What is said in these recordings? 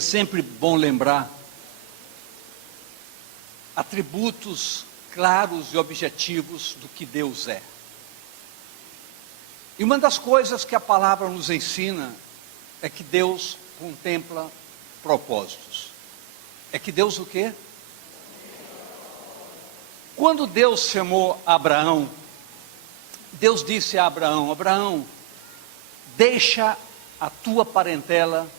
é sempre bom lembrar atributos claros e objetivos do que Deus é. E uma das coisas que a palavra nos ensina é que Deus contempla propósitos. É que Deus o quê? Quando Deus chamou Abraão, Deus disse a Abraão: Abraão, deixa a tua parentela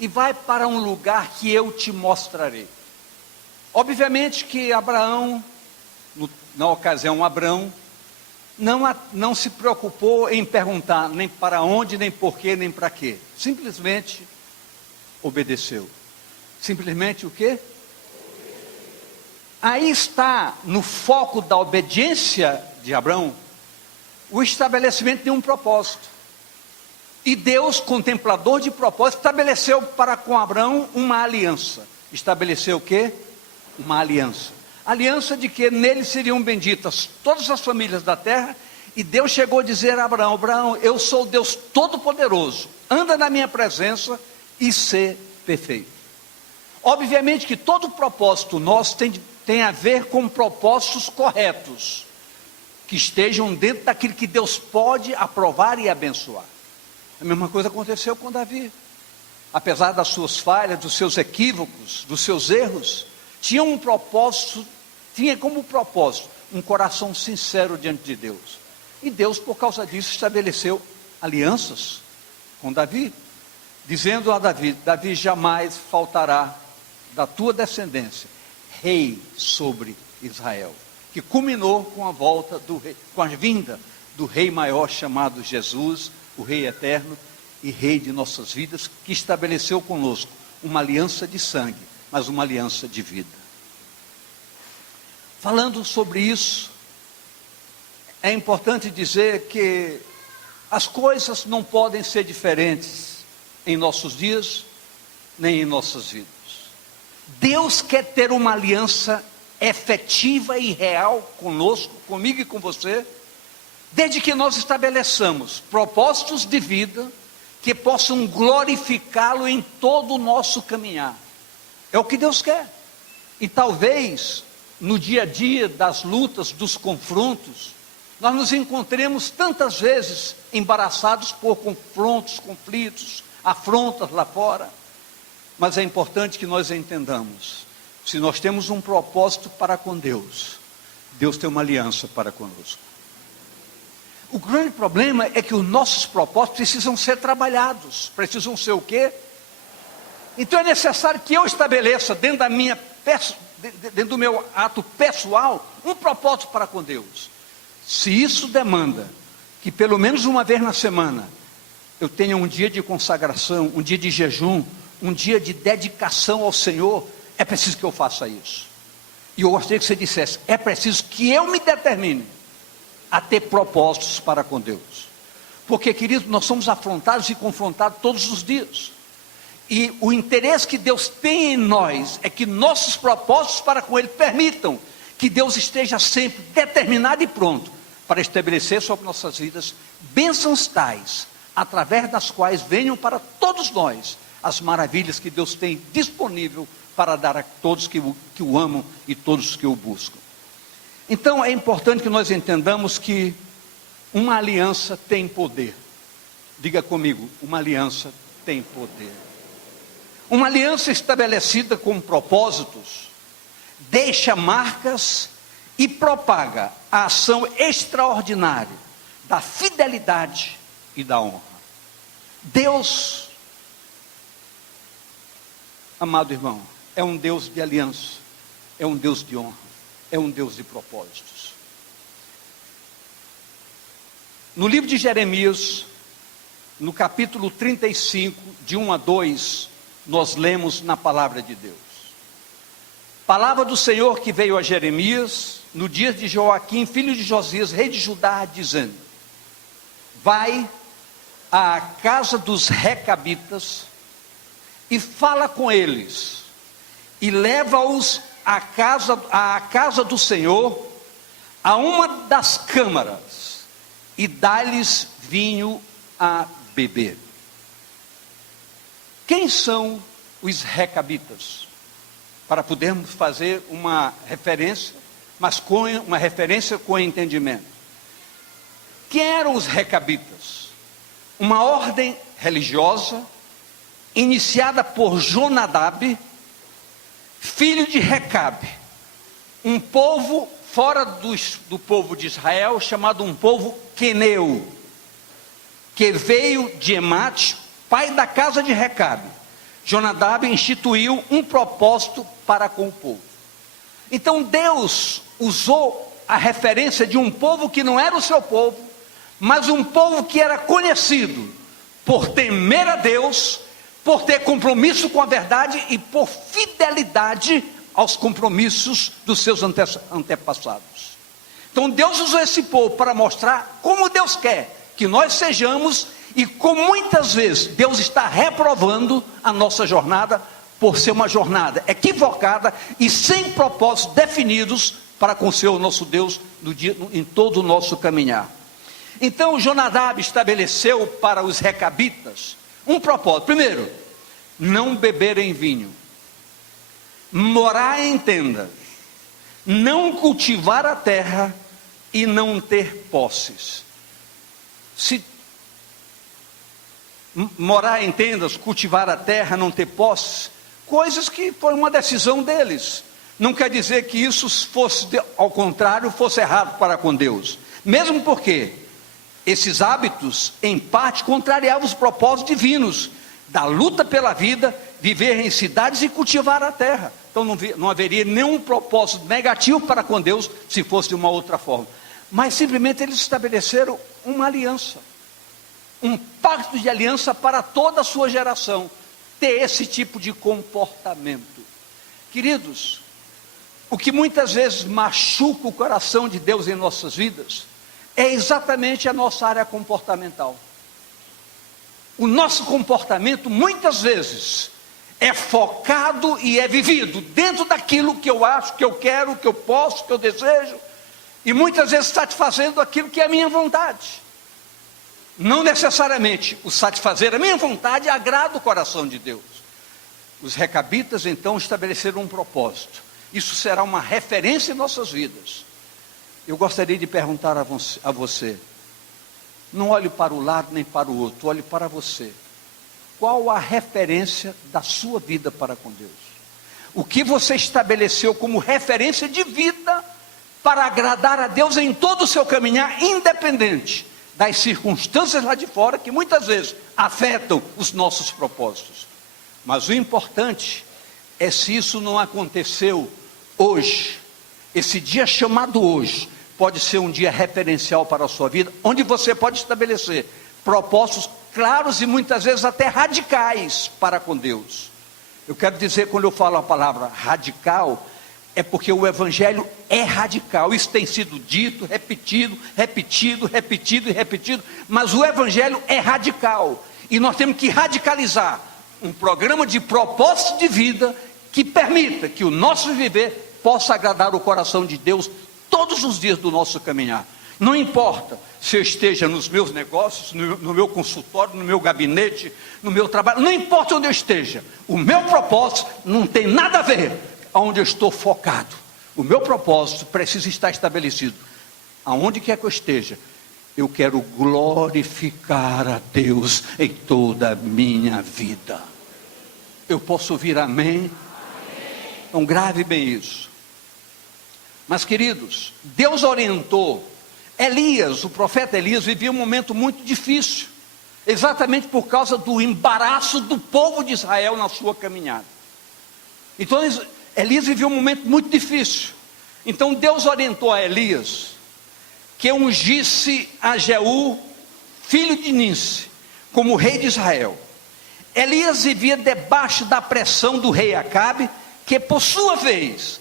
e vai para um lugar que eu te mostrarei. Obviamente que Abraão, na ocasião Abrão, não se preocupou em perguntar nem para onde, nem porquê, nem para quê. Simplesmente obedeceu. Simplesmente o quê? Aí está, no foco da obediência de Abrão, o estabelecimento de um propósito. E Deus, contemplador de propósito, estabeleceu para com Abrão uma aliança. Estabeleceu o quê? Uma aliança. Aliança de que nele seriam benditas todas as famílias da terra. E Deus chegou a dizer a Abraão: Abraão, eu sou Deus Todo-Poderoso, anda na minha presença e sê perfeito. Obviamente que todo propósito nosso tem a ver com propósitos corretos, que estejam dentro daquilo que Deus pode aprovar e abençoar. A mesma coisa aconteceu com Davi. Apesar das suas falhas, dos seus equívocos, dos seus erros, tinha como propósito um coração sincero diante de Deus. E Deus, por causa disso, estabeleceu alianças com Davi, dizendo a Davi: Davi, jamais faltará da tua descendência rei sobre Israel, que culminou com a volta do rei, com a vinda do rei maior chamado Jesus, o rei eterno e rei de nossas vidas, que estabeleceu conosco uma aliança de sangue, mas uma aliança de vida. Falando sobre isso, é importante dizer que as coisas não podem ser diferentes em nossos dias, nem em nossas vidas. Deus quer ter uma aliança efetiva e real conosco, comigo e com você, desde que nós estabeleçamos propósitos de vida que possam glorificá-lo em todo o nosso caminhar. É o que Deus quer. E talvez no dia a dia das lutas, dos confrontos, nós nos encontremos tantas vezes embaraçados por confrontos, conflitos, afrontas lá fora. Mas é importante que nós entendamos: se nós temos um propósito para com Deus, Deus tem uma aliança para conosco. O grande problema é que os nossos propósitos precisam ser trabalhados. Precisam ser o quê? Então é necessário que eu estabeleça dentro do meu ato pessoal um propósito para com Deus. Se isso demanda que pelo menos uma vez na semana eu tenha um dia de consagração, um dia de jejum, um dia de dedicação ao Senhor, é preciso que eu faça isso. E eu gostaria que você dissesse: é preciso que eu me determine a ter propósitos para com Deus. Porque, querido, nós somos afrontados e confrontados todos os dias. E o interesse que Deus tem em nós é que nossos propósitos para com Ele permitam que Deus esteja sempre determinado e pronto para estabelecer sobre nossas vidas bênçãos tais, através das quais venham para todos nós as maravilhas que Deus tem disponível para dar a todos que o amam e todos que o buscam. Então é importante que nós entendamos que uma aliança tem poder. Diga comigo: uma aliança tem poder. Uma aliança estabelecida com propósitos deixa marcas e propaga a ação extraordinária da fidelidade e da honra. Deus, amado irmão, é um Deus de aliança, é um Deus de honra, é um Deus de propósitos. No livro de Jeremias, no capítulo 35, de 1 a 2, nós lemos na palavra de Deus: palavra do Senhor que veio a Jeremias no dia de Joaquim, filho de Josias, rei de Judá, dizendo: vai à casa dos recabitas e fala com eles, e leva-os à casa do Senhor, a uma das câmaras, e dá-lhes vinho a beber. Quem são os recabitas, para podermos fazer uma referência, mas com uma referência com entendimento. Quem eram os recabitas? Uma ordem religiosa iniciada por Jonadab, filho de Recabe, um povo fora do povo de Israel, chamado um povo queneu, que veio de Emate, pai da casa de Recabe. Jonadab instituiu um propósito para com o povo. Então Deus usou a referência de um povo que não era o seu povo, mas um povo que era conhecido por temer a Deus, por ter compromisso com a verdade e por fidelidade aos compromissos dos seus antepassados. Então Deus usou esse povo para mostrar como Deus quer que nós sejamos, e como muitas vezes Deus está reprovando a nossa jornada, por ser uma jornada equivocada e sem propósitos definidos para com o Senhor nosso Deus em todo o nosso caminhar. Então Jonadab estabeleceu para os recabitas um propósito. Primeiro, não beberem vinho, morar em tendas, não cultivar a terra e não ter posses. Se morar em tendas, cultivar a terra, não ter posses, coisas que foi uma decisão deles. Não quer dizer que isso fosse, ao contrário, fosse errado para com Deus. Mesmo porque esses hábitos, em parte, contrariavam os propósitos divinos da luta pela vida, viver em cidades e cultivar a terra. Então não haveria nenhum propósito negativo para com Deus, se fosse de uma outra forma. Mas simplesmente eles estabeleceram uma aliança, um pacto de aliança para toda a sua geração, ter esse tipo de comportamento. Queridos, o que muitas vezes machuca o coração de Deus em nossas vidas, é exatamente a nossa área comportamental. O nosso comportamento muitas vezes é focado e é vivido dentro daquilo que eu acho, que eu quero, que eu posso, que eu desejo, e muitas vezes satisfazendo aquilo que é a minha vontade. Não necessariamente o satisfazer a minha vontade agrada o coração de Deus. Os recabitas então estabeleceram um propósito. Isso será uma referência em nossas vidas. Eu gostaria de perguntar a você, não olhe para o lado nem para o outro, olhe para você. Qual a referência da sua vida para com Deus? O que você estabeleceu como referência de vida para agradar a Deus em todo o seu caminhar, independente das circunstâncias lá de fora, que muitas vezes afetam os nossos propósitos. Mas o importante é, se isso não aconteceu hoje, esse dia chamado hoje, pode ser um dia referencial para a sua vida, onde você pode estabelecer propósitos claros e muitas vezes até radicais para com Deus. Eu quero dizer, quando eu falo a palavra radical, é porque o Evangelho é radical. Isso tem sido dito, repetido, mas o Evangelho é radical, e nós temos que radicalizar um programa de propósito de vida, que permita que o nosso viver possa agradar o coração de Deus, todos os dias do nosso caminhar. Não importa se eu esteja nos meus negócios, no meu consultório, no meu gabinete, no meu trabalho, não importa onde eu esteja, o meu propósito não tem nada a ver aonde eu estou focado. O meu propósito precisa estar estabelecido. Aonde quer que eu esteja, eu quero glorificar a Deus em toda a minha vida. Eu posso ouvir amém? Então grave bem isso. Mas queridos, Deus orientou Elias, o profeta Elias vivia um momento muito difícil, exatamente por causa do embaraço do povo de Israel na sua caminhada. Então Elias vivia um momento muito difícil. Então Deus orientou a Elias que ungisse a Jeú, filho de Ninsi, como rei de Israel. Elias vivia debaixo da pressão do rei Acabe, que por sua vez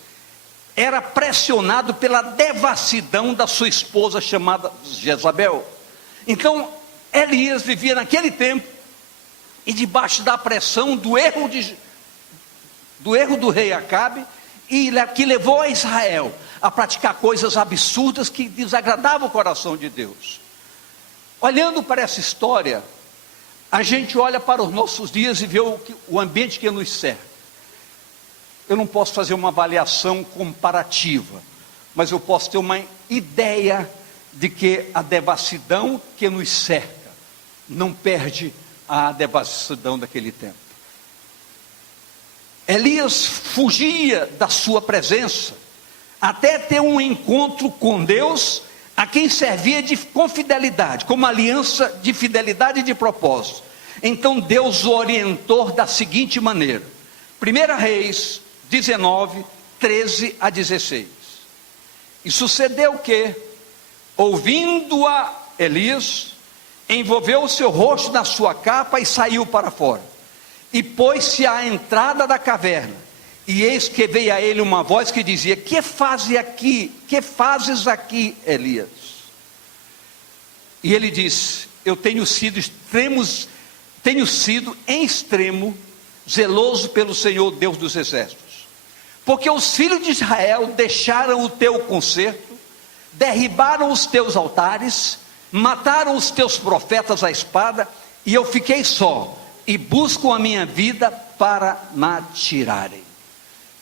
era pressionado pela devassidão da sua esposa chamada Jezabel. Então Elias vivia naquele tempo e debaixo da pressão do erro do rei Acabe, e que levou a Israel a praticar coisas absurdas que desagradavam o coração de Deus. Olhando para essa história, A gente olha para os nossos dias e vê o ambiente que nos cerca. Eu não posso fazer uma avaliação comparativa, mas eu posso ter uma ideia de que a devassidão que nos cerca não perde a devassidão daquele tempo. Elias fugia da sua presença, até ter um encontro com Deus, a quem servia com fidelidade, como aliança de fidelidade e de propósito. Então Deus o orientou da seguinte maneira: 1 Reis 19, 13 a 16. E sucedeu que, ouvindo-a Elias, envolveu o seu rosto na sua capa e saiu para fora, e pôs-se à entrada da caverna, e eis que veio a ele uma voz que dizia: que fazes aqui, Elias? E ele disse: eu tenho sido em extremo zeloso pelo Senhor Deus dos exércitos, porque os filhos de Israel deixaram o teu concerto, derribaram os teus altares, mataram os teus profetas à espada, e eu fiquei só, e buscam a minha vida para me tirarem.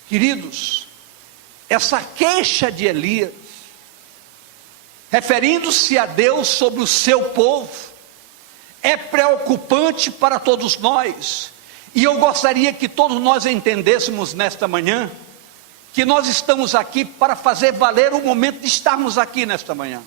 Queridos, essa queixa de Elias, referindo-se a Deus sobre o seu povo, é preocupante para todos nós. E eu gostaria que todos nós entendêssemos nesta manhã, que nós estamos aqui para fazer valer o momento de estarmos aqui nesta manhã.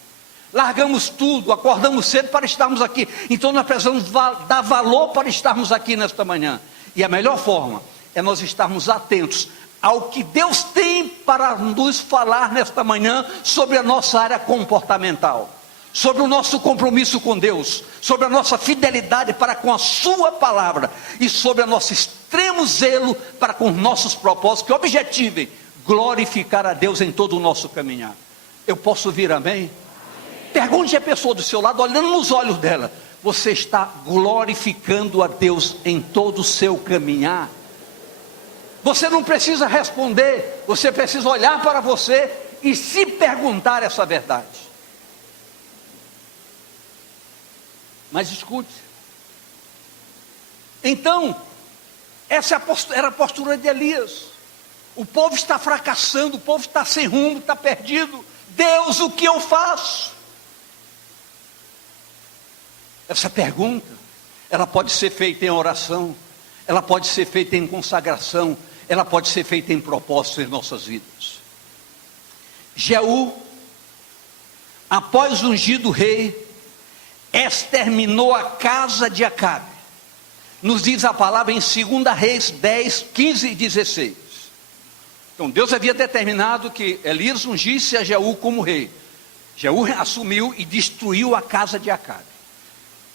Largamos tudo, acordamos cedo para estarmos aqui, então nós precisamos dar valor para estarmos aqui nesta manhã. E a melhor forma é nós estarmos atentos ao que Deus tem para nos falar nesta manhã sobre a nossa área comportamental, sobre o nosso compromisso com Deus, sobre a nossa fidelidade para com a sua palavra, e sobre o nosso extremo zelo para com os nossos propósitos, que objetivem glorificar a Deus em todo o nosso caminhar. Eu posso ouvir amém? Pergunte a pessoa do seu lado, olhando nos olhos dela: você está glorificando a Deus em todo o seu caminhar? Você não precisa responder, você precisa olhar para você e se perguntar essa verdade. Mas escute. Então, essa era a postura de Elias. O povo está fracassando, o povo está sem rumo, está perdido. Deus, o que eu faço? Essa pergunta, ela pode ser feita em oração, ela pode ser feita em consagração, ela pode ser feita em propósito em nossas vidas. Jeú, após ungido rei, exterminou a casa de Acabe. Nos diz a palavra em 2 Reis 10, 15 e 16. Então Deus havia determinado que Elias ungisse a Jeú como rei. Jeú assumiu e destruiu a casa de Acabe.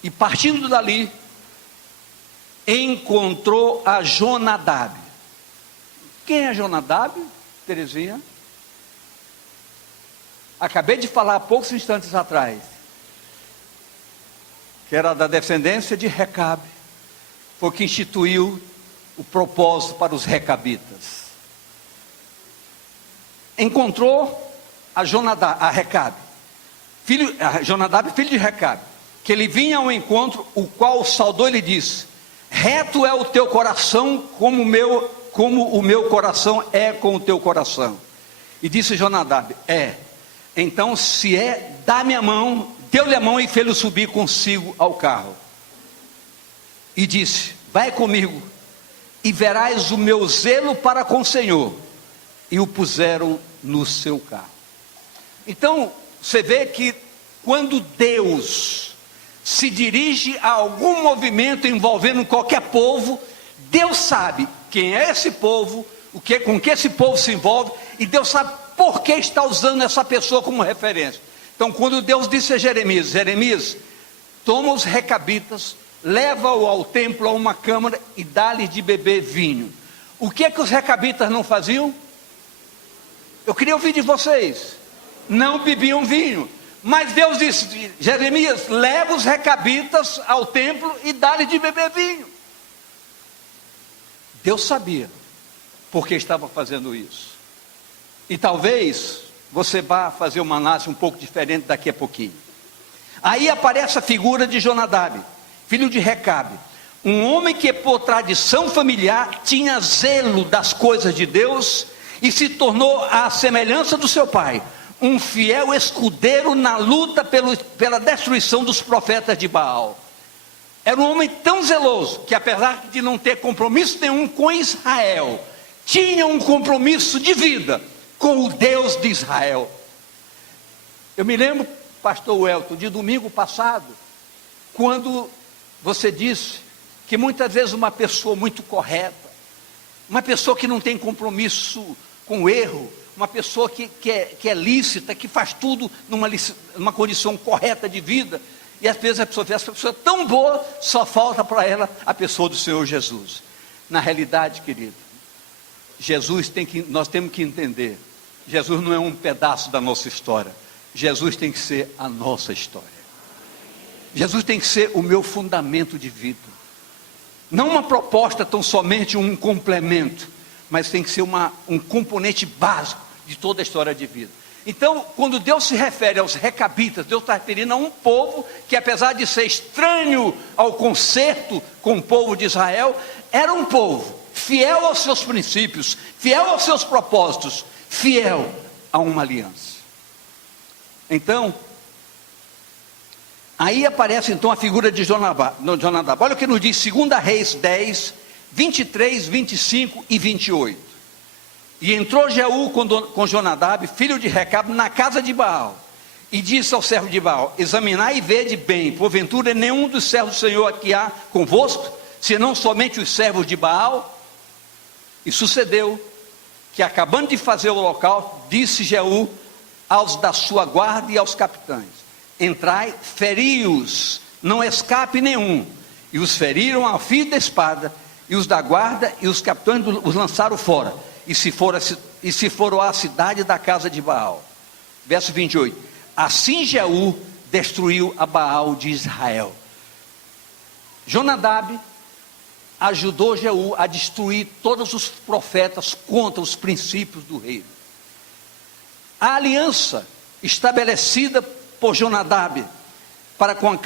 E partindo dali, encontrou a Jonadab. Quem é Jonadab, Terezinha? Acabei de falar há poucos instantes atrás, que era da descendência de Recabe, foi que instituiu o propósito para os recabitas. Encontrou a Recabe, Jonadab, filho de Recabe, que ele vinha ao encontro, o qual o saudou e lhe disse: reto é o teu coração, como o meu coração é com o teu coração. E disse Jonadab: então se dá-me a mão. Deu-lhe a mão e fez-o subir consigo ao carro. E disse: vai comigo, e verás o meu zelo para com o Senhor. E o puseram no seu carro. Então, você vê que quando Deus se dirige a algum movimento envolvendo qualquer povo, Deus sabe quem é esse povo, com que esse povo se envolve, e Deus sabe por que está usando essa pessoa como referência. Então, quando Deus disse a Jeremias: Jeremias, toma os recabitas, leva-o ao templo, a uma câmara, e dá-lhe de beber vinho. O que é que os recabitas não faziam? Eu queria ouvir de vocês. Não bebiam vinho. Mas Deus disse: Jeremias, leva os recabitas ao templo e dá-lhe de beber vinho. Deus sabia por que estava fazendo isso. E talvez você vá fazer uma análise um pouco diferente daqui a pouquinho. Aí aparece a figura de Jonadab, filho de Recabe, um homem que por tradição familiar tinha zelo das coisas de Deus e se tornou à semelhança do seu pai, um fiel escudeiro na luta pela destruição dos profetas de Baal. Era um homem tão zeloso que, apesar de não ter compromisso nenhum com Israel, tinha um compromisso de vida com o Deus de Israel. Eu me lembro, pastor Welton, de domingo passado, quando você disse que muitas vezes uma pessoa muito correta, uma pessoa que não tem compromisso com o erro, uma pessoa que é lícita, que faz tudo numa condição correta de vida, e às vezes a pessoa vê essa pessoa tão boa, só falta para ela a pessoa do Senhor Jesus. Na realidade, querido, nós temos que entender, Jesus não é um pedaço da nossa história, Jesus tem que ser a nossa história. Jesus tem que ser o meu fundamento de vida, não uma proposta tão somente um complemento, mas tem que ser um componente básico de toda a história de vida. Então, quando Deus se refere aos recabitas, Deus está referindo a um povo que, apesar de ser estranho ao concerto com o povo de Israel, era um povo fiel aos seus princípios, fiel aos seus propósitos, fiel a uma aliança. Então, aí aparece então a figura de Jonadab. Olha o que nos diz 2 Reis 10, 23, 25 e 28. E entrou Jeú com Jonadab, filho de Recabe, na casa de Baal, e disse ao servo de Baal: examinai e vede bem, porventura nenhum dos servos do Senhor aqui há convosco, senão somente os servos de Baal. E sucedeu que, acabando de fazer o holocausto, disse Jeú aos da sua guarda e aos capitães: entrai, feri-os, não escape nenhum. E os feriram ao fio da espada, e os da guarda e os capitães os lançaram fora, e se foram à cidade da casa de Baal. Verso 28. Assim Jeú destruiu a Baal de Israel. Jonadab ajudou Jeú a destruir todos os profetas contra os princípios do reino. A aliança estabelecida por Jonadab para com a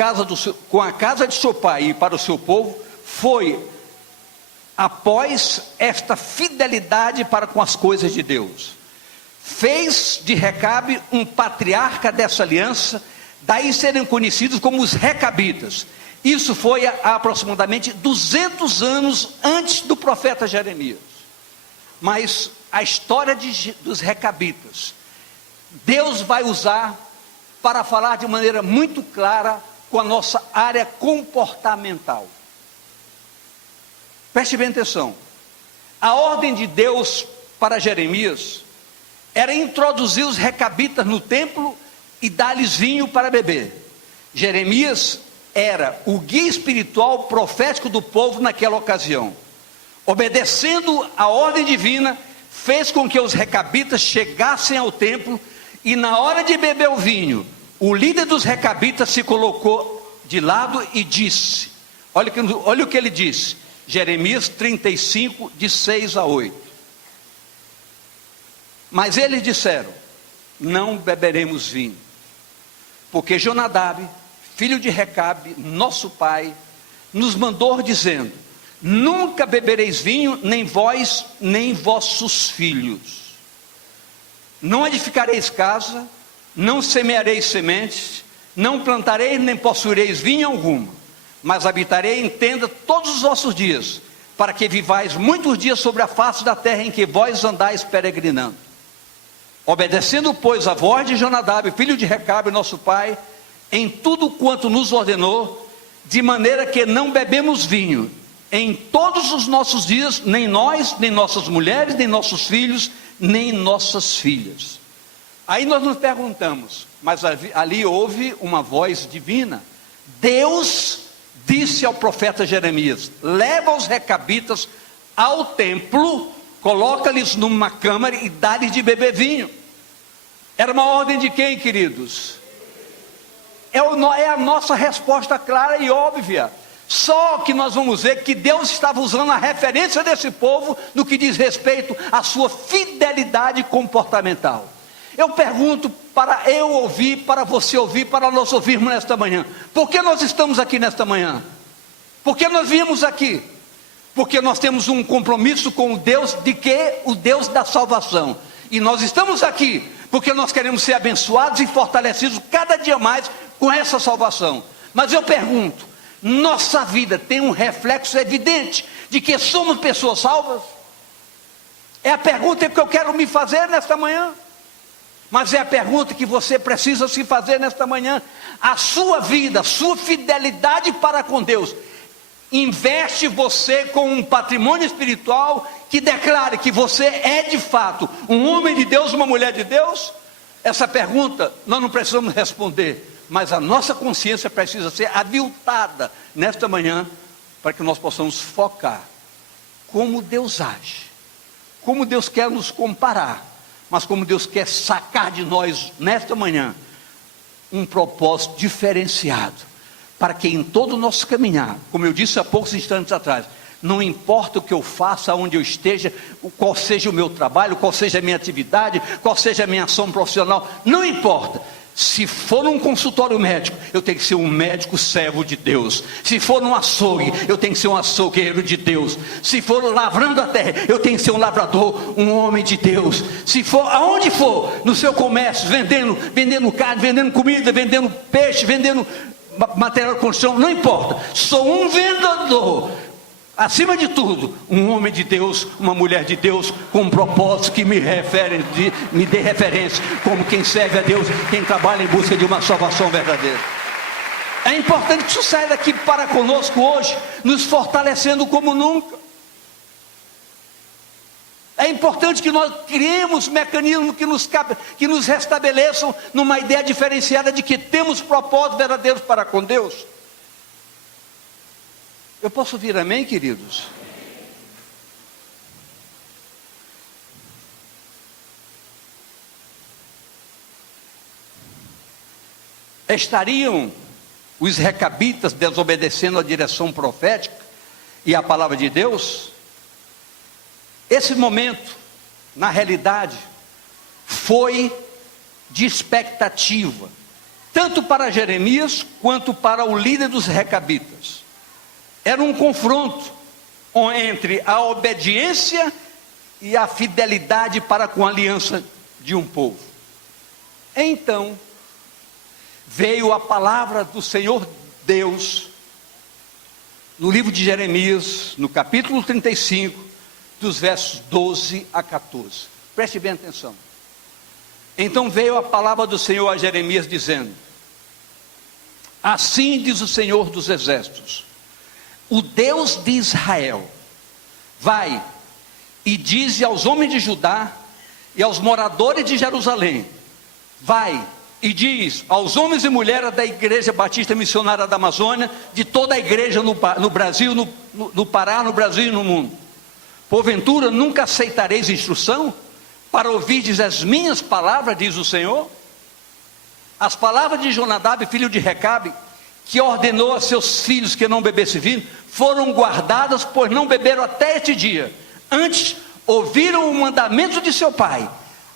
casa de seu pai e para o seu povo foi após esta fidelidade para com as coisas de Deus. Fez de Recabe um patriarca dessa aliança, daí serem conhecidos como os recabitas. Isso foi há aproximadamente 200 anos antes do profeta Jeremias. Mas a história dos recabitas, Deus vai usar para falar de maneira muito clara com a nossa área comportamental. Preste bem atenção. A ordem de Deus para Jeremias era introduzir os recabitas no templo e dar-lhes vinho para beber. Jeremias era o guia espiritual profético do povo naquela ocasião. Obedecendo a ordem divina, fez com que os recabitas chegassem ao templo, e na hora de beber o vinho, o líder dos recabitas se colocou de lado e disse, olha o que ele disse, Jeremias 35, de 6 a 8. Mas eles disseram: não beberemos vinho, porque Jonadab, filho de Recabe, nosso pai, nos mandou dizendo: nunca bebereis vinho, nem vós, nem vossos filhos. Não edificareis casa, não semeareis sementes, não plantareis nem possuireis vinho alguma, mas habitarei em tenda todos os vossos dias, para que vivais muitos dias sobre a face da terra em que vós andais peregrinando. Obedecendo, pois, a voz de Jonadab, filho de Recabe, nosso pai, em tudo quanto nos ordenou, de maneira que não bebemos vinho em todos os nossos dias, nem nós, nem nossas mulheres, nem nossos filhos, nem nossas filhas. Aí nós nos perguntamos, mas ali houve uma voz divina. Deus disse ao profeta Jeremias: leva os recabitas ao templo, coloca-lhes numa câmara e dá-lhes de beber vinho. Era uma ordem de quem, queridos? É a nossa resposta clara e óbvia. Só que nós vamos ver que Deus estava usando a referência desse povo no que diz respeito à sua fidelidade comportamental. Eu pergunto para eu ouvir, para você ouvir, para nós ouvirmos nesta manhã: por que nós estamos aqui nesta manhã? Por que nós viemos aqui? Porque nós temos um compromisso com o Deus de que? O Deus da salvação. E nós estamos aqui porque nós queremos ser abençoados e fortalecidos cada dia mais com essa salvação. Mas eu pergunto, nossa vida tem um reflexo evidente de que somos pessoas salvas? É a pergunta que eu quero me fazer nesta manhã. Mas é a pergunta que você precisa se fazer nesta manhã. A sua vida, a sua fidelidade para com Deus, investe você com um patrimônio espiritual que declare que você é de fato um homem de Deus, uma mulher de Deus? Essa pergunta nós não precisamos responder, mas a nossa consciência precisa ser aviltada nesta manhã, para que nós possamos focar como Deus age, como Deus quer nos comparar, mas como Deus quer sacar de nós nesta manhã um propósito diferenciado, para que em todo o nosso caminhar, como eu disse há poucos instantes atrás, não importa o que eu faça, onde eu esteja, qual seja o meu trabalho, qual seja a minha atividade, qual seja a minha ação profissional, não importa. Se for num consultório médico, eu tenho que ser um médico servo de Deus. Se for num açougue, eu tenho que ser um açougueiro de Deus. Se for lavrando a terra, eu tenho que ser um lavrador, um homem de Deus. Se for aonde for, no seu comércio, vendendo carne, vendendo comida, vendendo peixe, vendendo material de construção, não importa. Sou um vendedor. Acima de tudo, um homem de Deus, uma mulher de Deus, com um propósito que me dê referência, como quem serve a Deus, quem trabalha em busca de uma salvação verdadeira. É importante que isso saia daqui para conosco hoje, nos fortalecendo como nunca. É importante que nós criemos mecanismos que nos restabeleçam numa ideia diferenciada de que temos propósitos verdadeiros para com Deus. Eu posso ouvir amém, queridos? Estariam os recabitas desobedecendo a direção profética e a palavra de Deus? Esse momento, na realidade, foi de expectativa, tanto para Jeremias quanto para o líder dos recabitas. Era um confronto entre a obediência e a fidelidade para com a aliança de um povo. Então, veio a palavra do Senhor Deus, no livro de Jeremias, no capítulo 35, dos versos 12 a 14. Preste bem atenção. Então veio a palavra do Senhor a Jeremias dizendo: assim diz o Senhor dos exércitos, o Deus de Israel: vai e dize aos homens de Judá e aos moradores de Jerusalém, vai e diz aos homens e mulheres da Igreja Batista Missionária da Amazônia, de toda a igreja no Brasil, no Pará, no Brasil e no mundo: porventura nunca aceitareis instrução para ouvirdes as minhas palavras, diz o Senhor? As palavras de Jonadab, filho de Recabe, que ordenou a seus filhos que não bebessem vinho, foram guardadas, pois não beberam até este dia. Antes, ouviram o mandamento de seu pai.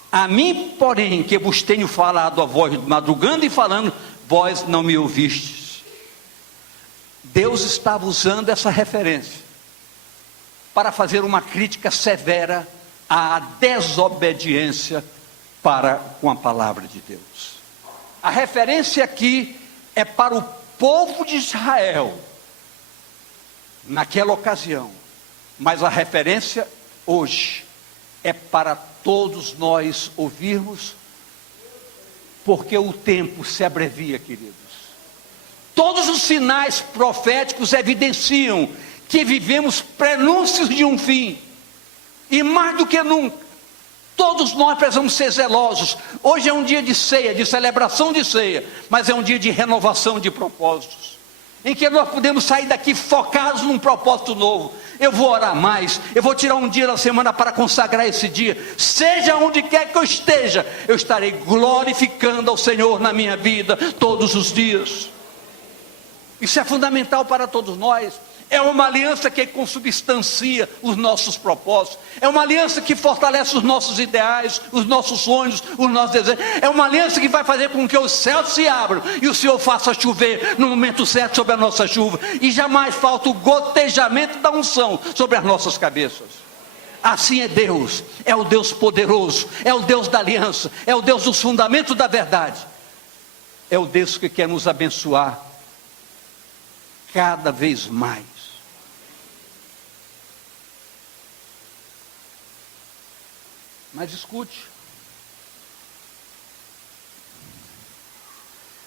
A mim, porém, que vos tenho falado a voz madrugando e falando, vós não me ouvistes. Deus estava usando essa referência para fazer uma crítica severa à desobediência para com a palavra de Deus. A referência aqui é para o povo de Israel, naquela ocasião, mas a referência hoje é para todos nós ouvirmos, porque o tempo se abrevia, queridos. Todos os sinais proféticos evidenciam que vivemos prenúncios de um fim, e mais do que nunca, todos nós precisamos ser zelosos. Hoje é um dia de ceia, de celebração de ceia, mas é um dia de renovação de propósitos, em que nós podemos sair daqui focados num propósito novo. Eu vou orar mais, eu vou tirar um dia da semana para consagrar esse dia, seja onde quer que eu esteja, eu estarei glorificando ao Senhor na minha vida, todos os dias. Isso é fundamental para todos nós. É uma aliança que consubstancia os nossos propósitos. É uma aliança que fortalece os nossos ideais, os nossos sonhos, os nossos desejos. É uma aliança que vai fazer com que os céus se abram e o Senhor faça chover no momento certo sobre a nossa chuva. E jamais falta o gotejamento da unção sobre as nossas cabeças. Assim é Deus. É o Deus poderoso. É o Deus da aliança. É o Deus dos fundamentos da verdade. É o Deus que quer nos abençoar cada vez mais. Mas escute,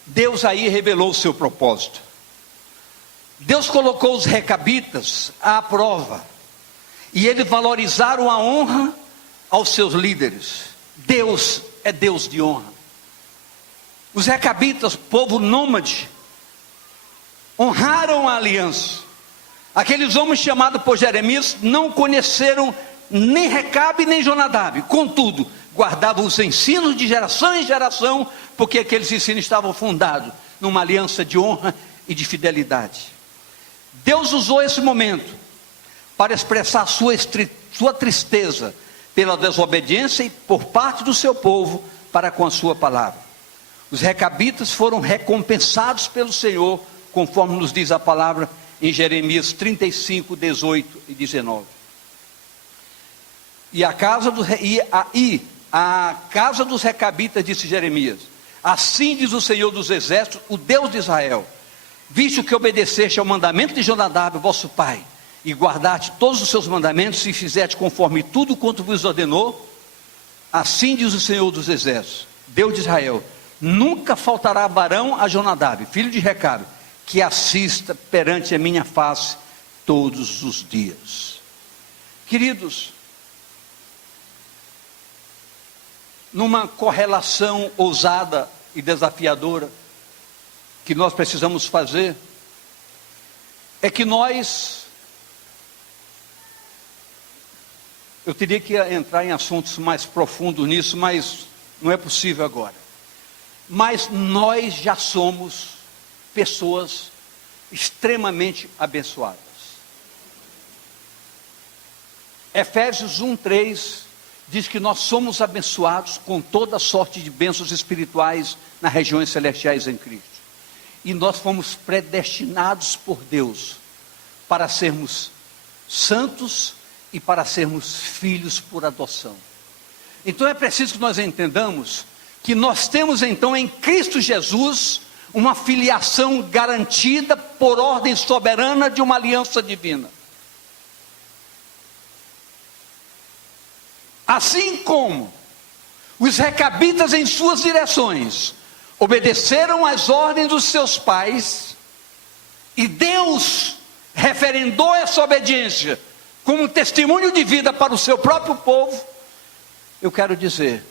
Deus aí revelou o seu propósito. Deus colocou os recabitas à prova, e eles valorizaram a honra aos seus líderes. Deus é Deus de honra. Os recabitas, povo nômade, honraram a aliança. Aqueles homens chamados por Jeremias não conheceram nem Recabe nem Jonadab, contudo, guardavam os ensinos de geração em geração, porque aqueles ensinos estavam fundados numa aliança de honra e de fidelidade. Deus usou esse momento para expressar sua tristeza pela desobediência e por parte do seu povo para com a sua palavra. Os recabitas foram recompensados pelo Senhor, conforme nos diz a palavra em Jeremias 35, 18 e 19. E a casa dos recabitas, disse Jeremias: assim diz o Senhor dos exércitos, o Deus de Israel, visto que obedeceste ao mandamento de Jonadab, vosso pai, e guardaste todos os seus mandamentos, e fizeste conforme tudo quanto vos ordenou, assim diz o Senhor dos exércitos, Deus de Israel, nunca faltará varão a Jonadab, filho de Recabe, que assista perante a minha face todos os dias. Queridos, numa correlação ousada e desafiadora que nós precisamos fazer, é que eu teria que entrar em assuntos mais profundos nisso, mas não é possível agora. Mas nós já somos pessoas extremamente abençoadas. Efésios 1:3 diz que nós somos abençoados com toda sorte de bênçãos espirituais nas regiões celestiais em Cristo. E nós fomos predestinados por Deus para sermos santos e para sermos filhos por adoção. Então é preciso que nós entendamos que nós temos então em Cristo Jesus uma filiação garantida por ordem soberana de uma aliança divina. Assim como os recabitas em suas direções obedeceram às ordens dos seus pais, e Deus referendou essa obediência como testemunho de vida para o seu próprio povo, eu quero dizer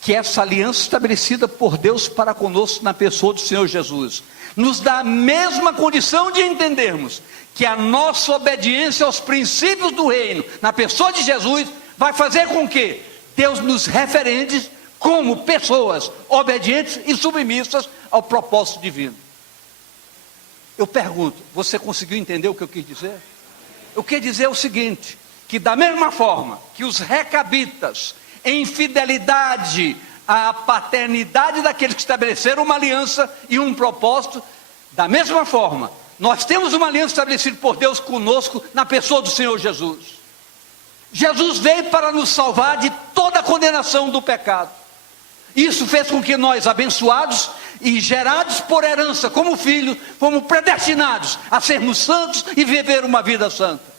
que essa aliança estabelecida por Deus para conosco na pessoa do Senhor Jesus, nos dá a mesma condição de entendermos que a nossa obediência aos princípios do reino, na pessoa de Jesus, vai fazer com que Deus nos referende como pessoas obedientes e submissas ao propósito divino. Eu pergunto, você conseguiu entender o que eu quis dizer? Eu quis dizer o seguinte, que da mesma forma que os recabitas, em fidelidade à paternidade daqueles que estabeleceram uma aliança e um propósito, da mesma forma, nós temos uma aliança estabelecida por Deus conosco na pessoa do Senhor Jesus. Jesus veio para nos salvar de toda a condenação do pecado. Isso fez com que nós, abençoados e gerados por herança como filhos, fomos predestinados a sermos santos e viver uma vida santa.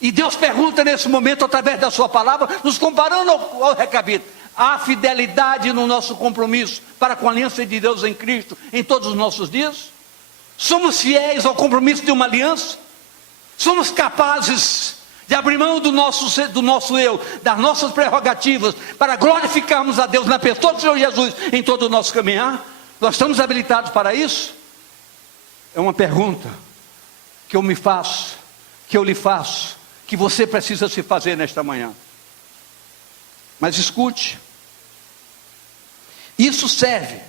E Deus pergunta nesse momento, através da sua palavra, nos comparando ao recabito, há fidelidade no nosso compromisso para com a aliança de Deus em Cristo em todos os nossos dias? Somos fiéis ao compromisso de uma aliança? Somos capazes de abrir mão do nosso eu, das nossas prerrogativas, para glorificarmos a Deus na pessoa do Senhor Jesus em todo o nosso caminhar? Nós estamos habilitados para isso? É uma pergunta que eu me faço, que eu lhe faço, que você precisa se fazer nesta manhã. Mas escute, isso serve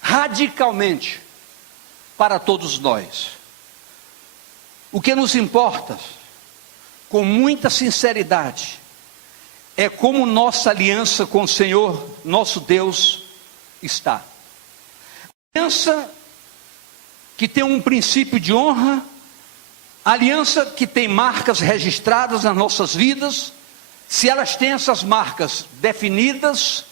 radicalmente para todos nós. O que nos importa, com muita sinceridade, é como nossa aliança com o Senhor, nosso Deus, está. Aliança que tem um princípio de honra, aliança que tem marcas registradas nas nossas vidas, se elas têm essas marcas definidas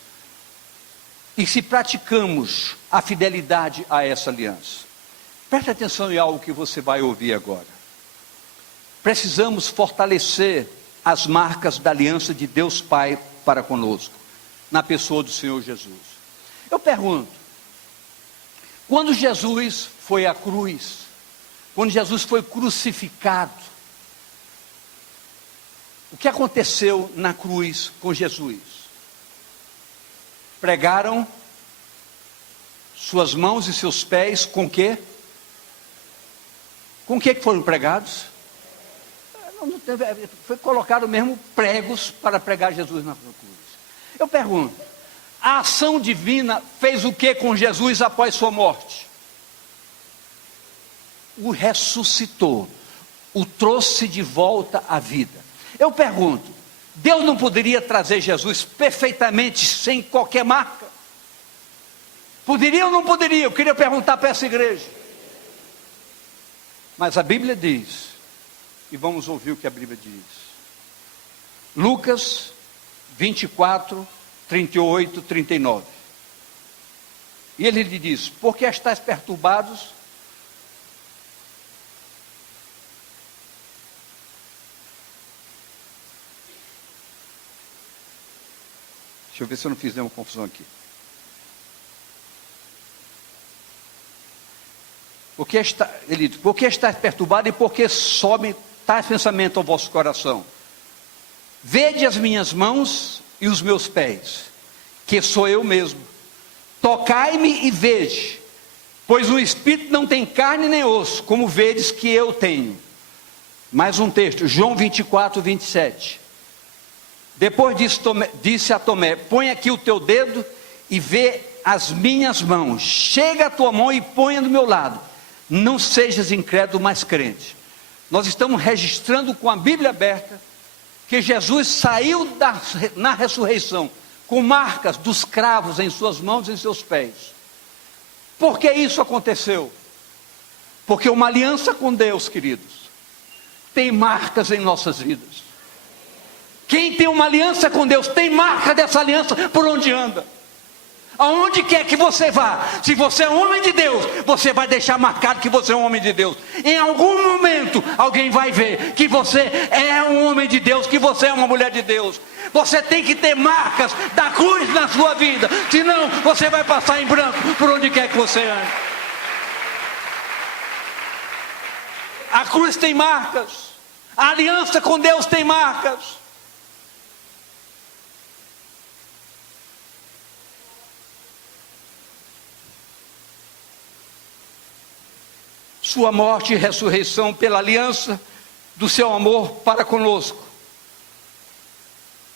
e se praticamos a fidelidade a essa aliança. Preste atenção em algo que você vai ouvir agora. Precisamos fortalecer as marcas da aliança de Deus Pai para conosco, na pessoa do Senhor Jesus. Eu pergunto, quando Jesus foi à cruz, quando Jesus foi crucificado, o que aconteceu na cruz com Jesus? Pregaram suas mãos e seus pés com quê? Com o que foram pregados? Foi colocado mesmo pregos para pregar Jesus na cruz. Eu pergunto, a ação divina fez o que com Jesus após sua morte? O ressuscitou, o trouxe de volta à vida. Eu pergunto, Deus não poderia trazer Jesus perfeitamente sem qualquer marca? Poderia ou não poderia? Eu queria perguntar para essa igreja. Mas a Bíblia diz, e vamos ouvir o que a Bíblia diz. Lucas 24, 38, 39. E ele lhe diz, por que estás perturbados? Deixa eu ver se eu não fiz nenhuma confusão aqui. Ele diz, por que estás perturbado e por que sobe tais pensamentos ao vosso coração? Vede as minhas mãos e os meus pés, que sou eu mesmo. Tocai-me e vede, pois o Espírito não tem carne nem osso, como vedes que eu tenho. Mais um texto, João 24, 27. Depois disso, disse a Tomé, põe aqui o teu dedo e vê as minhas mãos. Chega a tua mão e põe do meu lado. Não sejas incrédulo, mas crente. Nós estamos registrando com a Bíblia aberta que Jesus saiu na ressurreição com marcas dos cravos em suas mãos e em seus pés. Por que isso aconteceu? Porque uma aliança com Deus, queridos, tem marcas em nossas vidas. Quem tem uma aliança com Deus tem marca dessa aliança por onde anda. Aonde quer que você vá, se você é homem de Deus, você vai deixar marcado que você é um homem de Deus. Em algum momento, alguém vai ver que você é um homem de Deus, que você é uma mulher de Deus. Você tem que ter marcas da cruz na sua vida, senão você vai passar em branco por onde quer que você ande. A cruz tem marcas, a aliança com Deus tem marcas. Sua morte e ressurreição pela aliança do seu amor para conosco.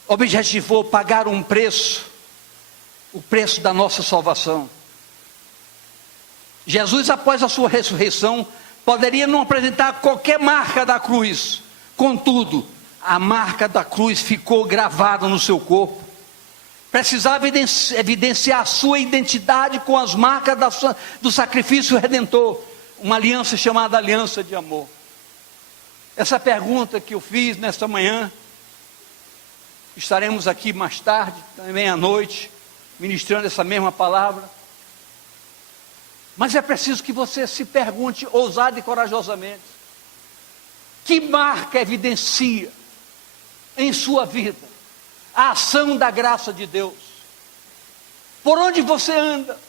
Objetivou pagar um preço, o preço da nossa salvação. Jesus, após a sua ressurreição, poderia não apresentar qualquer marca da cruz. Contudo, a marca da cruz ficou gravada no seu corpo. Precisava evidenciar a sua identidade com as marcas do sacrifício redentor. Uma aliança chamada aliança de amor. Essa pergunta que eu fiz nesta manhã, estaremos aqui mais tarde, também à noite, ministrando essa mesma palavra. Mas é preciso que você se pergunte, ousado e corajosamente, que marca evidencia em sua vida a ação da graça de Deus? Por onde você anda?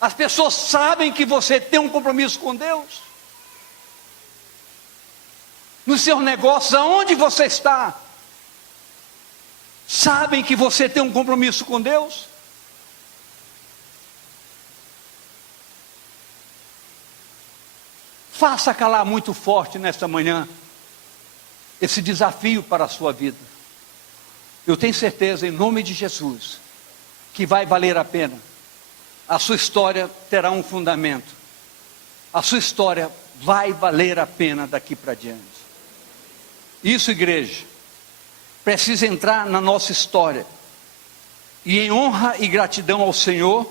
As pessoas sabem que você tem um compromisso com Deus? Nos seus negócios, aonde você está? Sabem que você tem um compromisso com Deus? Faça calar muito forte nesta manhã esse desafio para a sua vida. Eu tenho certeza, em nome de Jesus, que vai valer a pena. A sua história terá um fundamento. a sua história vai valer a pena daqui para diante. Isso, igreja, precisa entrar na nossa história, e em honra e gratidão ao Senhor,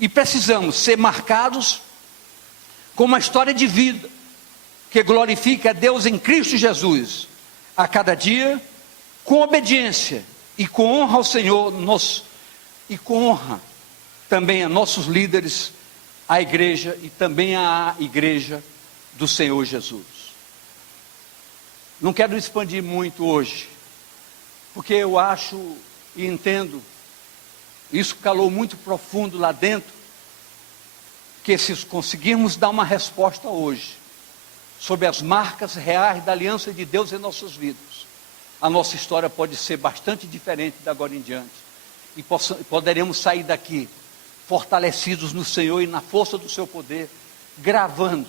e precisamos ser marcados com uma história de vida, que glorifica a Deus em Cristo Jesus, a cada dia, com obediência, e com honra ao Senhor, e com honra também a nossos líderes, a igreja, e também à igreja do Senhor Jesus. Não quero expandir muito hoje, porque eu acho e entendo, isso calou muito profundo lá dentro, que se conseguirmos dar uma resposta hoje, sobre as marcas reais da aliança de Deus em nossas vidas, a nossa história pode ser bastante diferente de agora em diante, e poderemos sair daqui, fortalecidos no Senhor e na força do seu poder, gravando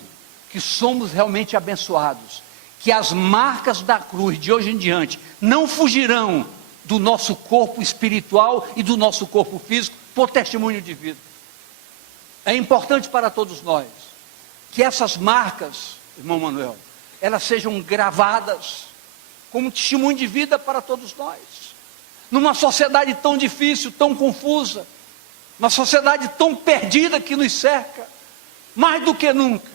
que somos realmente abençoados, que as marcas da cruz de hoje em diante não fugirão do nosso corpo espiritual e do nosso corpo físico, por testemunho de vida. É importante para todos nós, que essas marcas, irmão Manuel, elas sejam gravadas, como testemunho de vida para todos nós, numa sociedade tão difícil, tão confusa, uma sociedade tão perdida que nos cerca, mais do que nunca,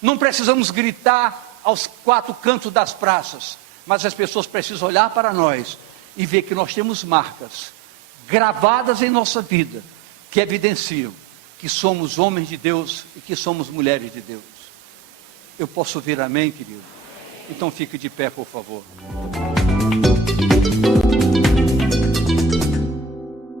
não precisamos gritar aos quatro cantos das praças, mas as pessoas precisam olhar para nós, e ver que nós temos marcas, gravadas em nossa vida, que evidenciam que somos homens de Deus, e que somos mulheres de Deus. Eu posso ouvir amém, querido? Então fique de pé, por favor.